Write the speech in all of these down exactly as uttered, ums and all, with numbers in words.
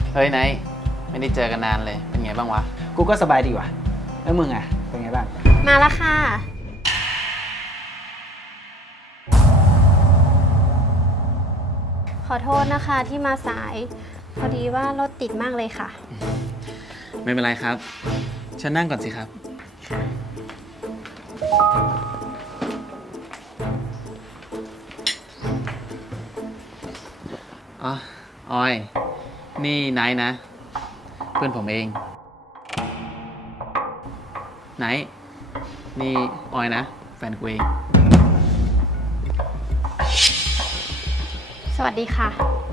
เฮ้ยไนท์ไม่ได้เจอกันนานเลยเป็นไงบ้างวะกูก็สบายดีว่ะแล้วมึงอ่ะเป็นไงบ้างมาแล้วค่ะขอโทษนะคะที่มาสายพอดีว่ารถติดมากเลยค่ะไม่เป็นไรครับฉันนั่งก่อนสิครับค่ะอ๋อออยนี่ไนท์นะเพื่อนผมเองไนท์นี่ออยนะแฟนกูเองสวัสดีค่ะ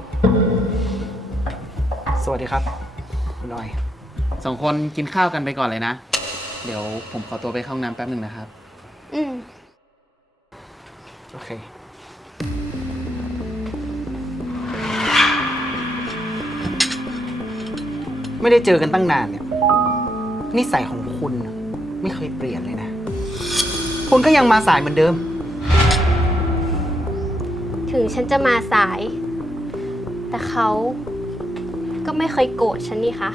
สวัสดีครับคุณออยสองคนกินข้าวกันไปก่อนเลยนะเดี๋ยวผมขอตัวไปเข้าห้องน้ำแป๊บหนึ่งนะครับอืมโอเคไม่ได้เจอกันตั้งนานเนี่ยนิสัยของคุณไม่เคยเปลี่ยนเลยนะคุณก็ยังมาสายเหมือนเดิมถึงฉันจะมาสายแต่เขาก็ไม่เคยโกรธฉันนี่คะ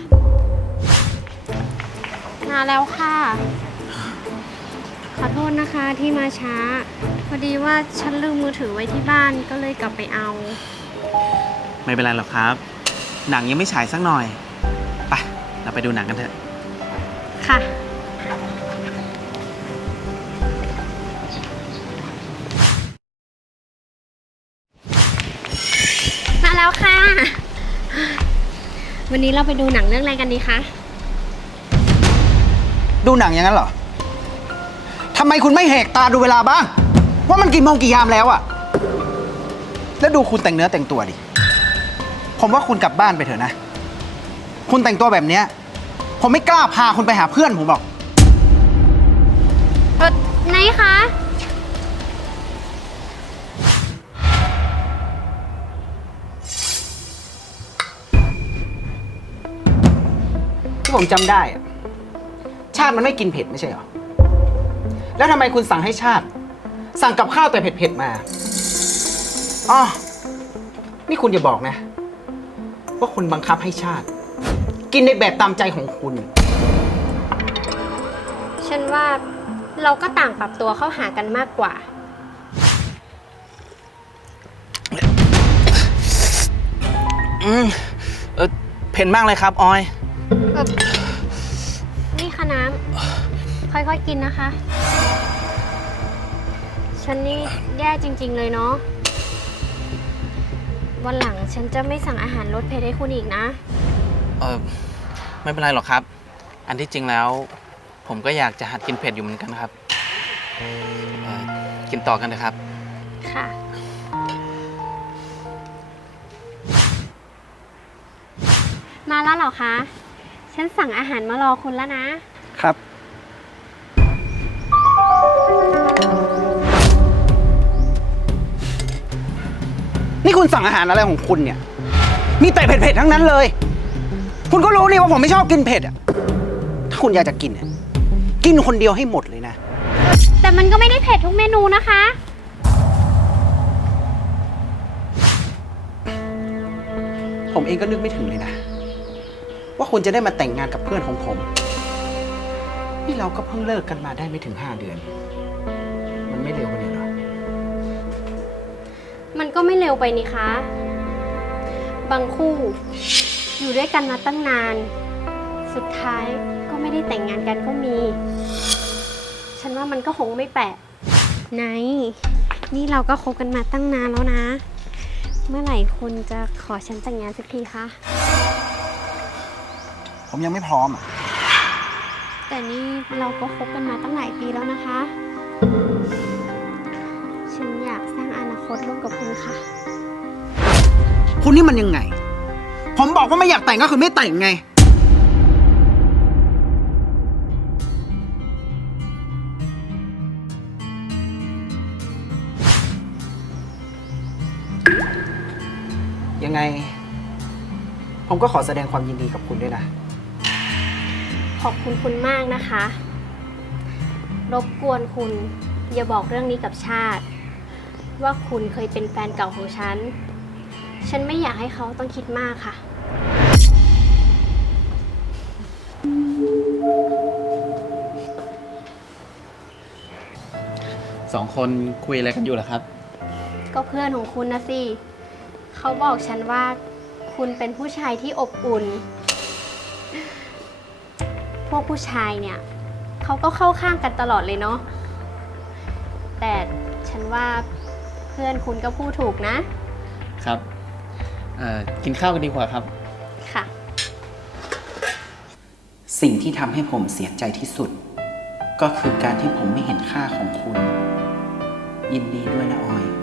มาแล้วค่ะขอโทษนะคะที่มาช้าพอดีว่าฉันลืมมือถือไว้ที่บ้านก็เลยกลับไปเอาไม่เป็นไรหรอกครับหนังยังไม่ฉายสักหน่อยไปเราไปดูหนังกันเถอะค่ะมาแล้วค่ะวันนี้เราไปดูหนังเรื่องอะไรกันดีคะดูหนังอย่างนั้นเหรอทำไมคุณไม่แหกตาดูเวลาบ้างว่ามันกี่โมงกี่ยามแล้วอะแล้วดูคุณแต่งเนื้อแต่งตัวดิผมว่าคุณกลับบ้านไปเถอะนะคุณแต่งตัวแบบเนี้ยผมไม่กล้าพาคุณไปหาเพื่อนผมหรอกเออไหนคะที่ผมจำได้อะชาติมันไม่กินเผ็ดไม่ใช่เหรอแล้วทำไมคุณสั่งให้ชาติสั่งกับข้าวแต่เผ็ดๆมาอ๋อนี่คุณอย่าบอกนะว่าคุณบังคับให้ชาติกินในแบบตามใจของคุณฉันว่าเราก็ต่างปรับตัวเข้าหากันมากกว่าอืมเออเผ็ดมากเลยครับออยเออนี่ค่ะน้ำค่อยๆกินนะคะฉันนี่แย่จริงๆเลยเนาะวันหลังฉันจะไม่สั่งอาหารรสเผ็ดให้คุณอีกนะเออไม่เป็นไรหรอกครับอันที่จริงแล้วผมก็อยากจะหัดกินเผ็ดอยู่เหมือนกันครับกินต่อกันนะครับค่ะมาแล้วเหรอคะฉันสั่งอาหารมารอคุณแล้วนะครับนี่คุณสั่งอาหารอะไรของคุณเนี่ยมีแต่เผ็ดๆทั้งนั้นเลยคุณก็รู้นี่ว่าผมไม่ชอบกินเผ็ดอ่ะถ้าคุณอยากจะกินเนี่ยกินคนเดียวให้หมดเลยนะแต่มันก็ไม่ได้เผ็ดทุกเมนูนะคะผมเองก็นึกไม่ถึงเลยนะว่าคุณจะได้มาแต่งงานกับเพื่อนของผมนี่เราก็เพิ่งเลิกกันมาได้ไม่ถึงห้าเดือนมันไม่เร็วกว่านี้หรอมันก็ไม่เร็วไปนี่คะบางคู่อยู่ด้วยกันมาตั้งนานสุดท้ายก็ไม่ได้แต่งงานกันก็มีฉันว่ามันก็คงไม่แปลกไนนี่เราก็คบกันมาตั้งนานแล้วนะเมื่อไหร่คุณจะขอฉันแต่งงานสักทีคะผมยังไม่พร้อมอ่ะแต่นี่เราก็คบกันมาตั้งหลายปีแล้วนะคะฉันอยากสร้างอนาคตร่วมกับคุณค่ะคุณนี่มันยังไงผมบอกว่าไม่อยากแต่งก็คือไม่แต่งไงยังไงผมก็ขอแสดงความยินดีกับคุณด้วยนะขอบคุณคุณมากนะคะรบกวนคุณอย่าบอกเรื่องนี้กับชาติว่าคุณเคยเป็นแฟนเก่าของฉันฉันไม่อยากให้เขาต้องคิดมากค่ะองคนคุยอะไรกันอยู่ล่ะครับก็เพื่อนของคุณนะสิ เขาบอกฉันว่าคุณเป็นผู้ชายที่อบอุ่น พวกผู้ชายเนี่ยเขาก็เข้าข้างกันตลอดเลยเนาะ แต่ฉันว่าเพื่อนคุณก็พูดถูกนะครับเอ่อกินข้าวกันดีกว่าครับค่ะสิ่งที่ทำให้ผมเสียใจที่สุด ก็คือการที่ผมไม่เห็นค่าของคุณ ยินดีด้วยนะออย